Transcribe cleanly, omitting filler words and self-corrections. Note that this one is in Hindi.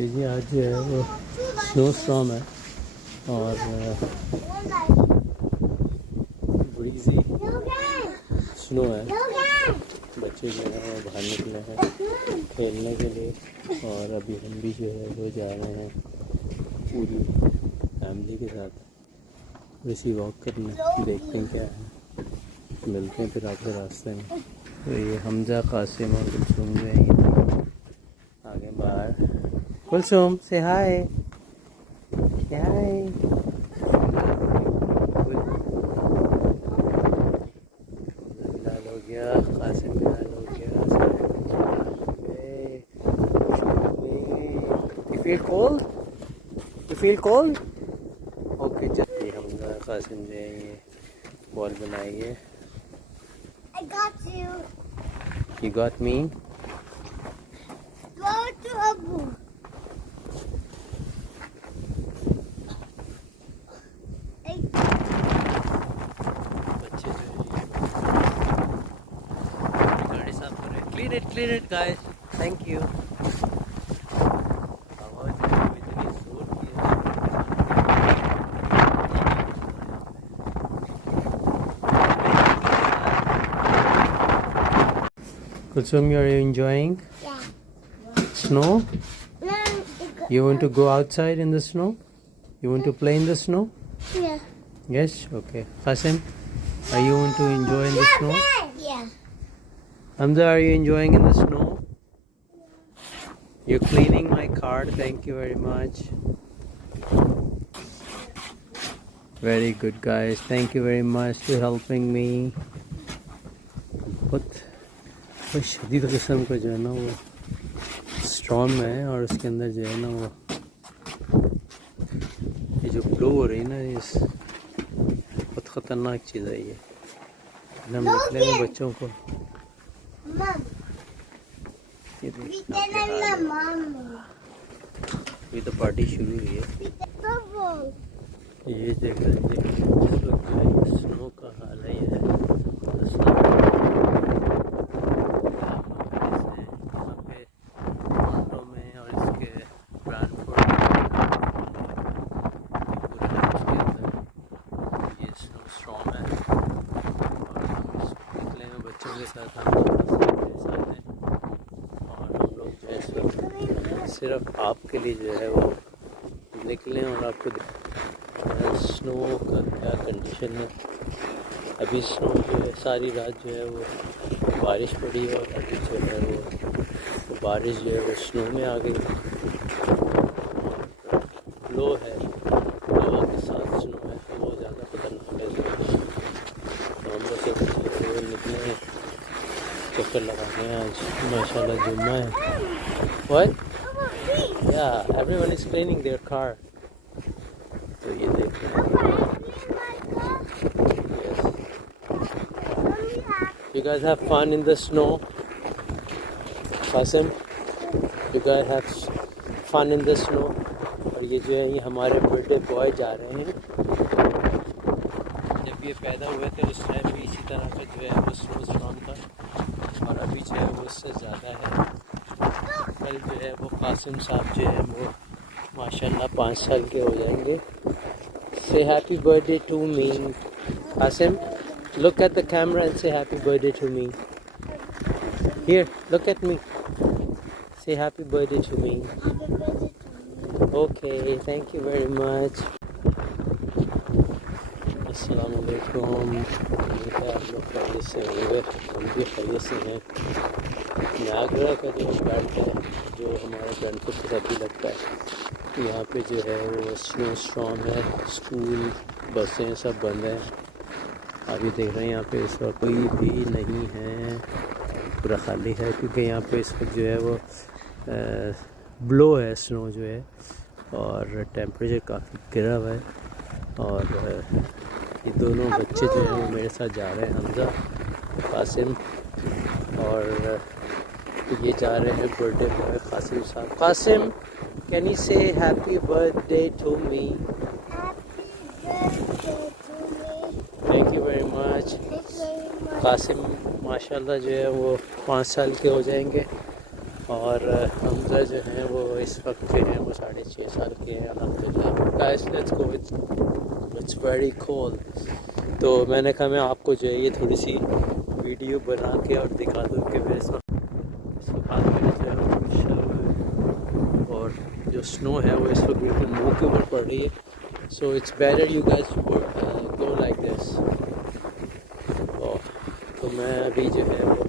ये आज जो है वो स्नो स्टॉर्म है और ब्रीजी स्नो है। बच्चे जो है वो बाहर निकले हैं खेलने के लिए और अभी हम भी जो है वो जा रहे हैं पूरी फैमिली के साथ वैसी वॉक करने। देखते हैं क्या है, मिलते हैं फिर आपके रास्ते में। तो ये हमजा कासिम और कुलसुम जाएंगे आगे बाहर। कुलसुम से हाय, हाय। लाल हो गया, कासिम भी लाल हो गया। You feel cold? You feel cold? Okay चलिए हमजा कासिम जो है ये बॉल बनाएंगे। I got you. You got me? Throw it to Abu. Clean it guys. Thank you. Kulsum, you are enjoying Yeah. snow? No, You want to go outside in the snow? You want to play in the snow? yeah. Yes? Okay. Qasim, are you want to enjoy in the snow? Yeah. Hamza, are you enjoying in the snow? You're cleaning my car. Thank you very much. Very good, guys. Thank you very much for helping me. बहुत शदीद किस्म का जो है ना वो स्टॉर्म है और उसके अंदर जो है ना वो ये जो ब्लो हो रही है ना, ये बहुत ख़तरनाक चीज़ है ये। हम निकले हैं बच्चों को Mom. ये देखना We क्या हाल didn't है। Mom. अभी तो पार्टी शुरू हुई है। We did bubble. ये देख रहे हैं स्नो का हाल है। ये सिर्फ आपके लिए जो है वो निकले और आपको स्नो का क्या कंडीशन है। अभी स्नो जो है सारी रात जो है वो बारिश पड़ी और अभी जो है वो बारिश जो है वो स्नो में आ गई। लो है, हवा के साथ स्नो है तो वो ज़्यादा खतरनाक है। तो हम लोग निकले हैं चक्कर लगाने। आज माशाल्लाह जुम्मा है। What? Yeah, everyone is cleaning their car. तो ये देख रहे हैं। Yes. You guys have fun in the snow? Qasim, you guys have fun in the snow? और ये जो है ये हमारे बर्थडे बॉय जा रहे हैं। जब ये पैदा हुए थे उस टाइम भी इसी तरह का जो है वो स्नो स्टॉर्म था और अभी जो है वो उससे ज़्यादा है। कल जो है वो कासिम साहब जो है वो माशाल्लाह 5 साल के हो जाएंगे। Say happy birthday to me, Qasim. Look at the camera and say happy birthday to me. Here, look at me. Say happy birthday to me. Happy birthday to me. Okay, thank you very much. अस्सलाम वालेकुम। आप लोग खैरियत से होंगे, हम भी खैरियत से हैं। नागरा का जो इवेंट है जो हमारे ब्रांडपुर के साथ भी लगता है, यहाँ पे जो है वो स्नो स्टॉर्म है। स्कूल बसें सब बंद हैं। अभी देख रहे हैं यहाँ पे इस वक्त कोई भी नहीं है। पूरा खाली है क्योंकि यहाँ पे इस वक्त जो है वो ब्लो है स्नो जो है, और टेम्परेचर काफ़ी गिरा हुआ है। और ये दोनों बच्चे जो हैं वो मेरे साथ जा रहे हैं, हमजा, कासिम, और ये जा रहे हैं birthday boy Qasim sahab. Qasim, can you say happy birthday to me? Thank you very much. Qasim माशाल्लाह जो है वो 5 साल के हो जाएंगे, और हमजा जो हैं वो इस वक्त जो हैं वो 6.5 साल के हैं अल्हम्दुलिल्लाह। Guys let's go, it's very cold. तो मैंने कहा मैं आपको जो है ये थोड़ी सी वीडियो बना के और दिखा दूँ कि मैं इस वक्त हाथ में जो है वो शल, और जो स्नो है वो इस वक्त बिल्कुल मुँह के ऊपर पड़ रही है। So it's better you guys go like this. तो मैं अभी जो है वो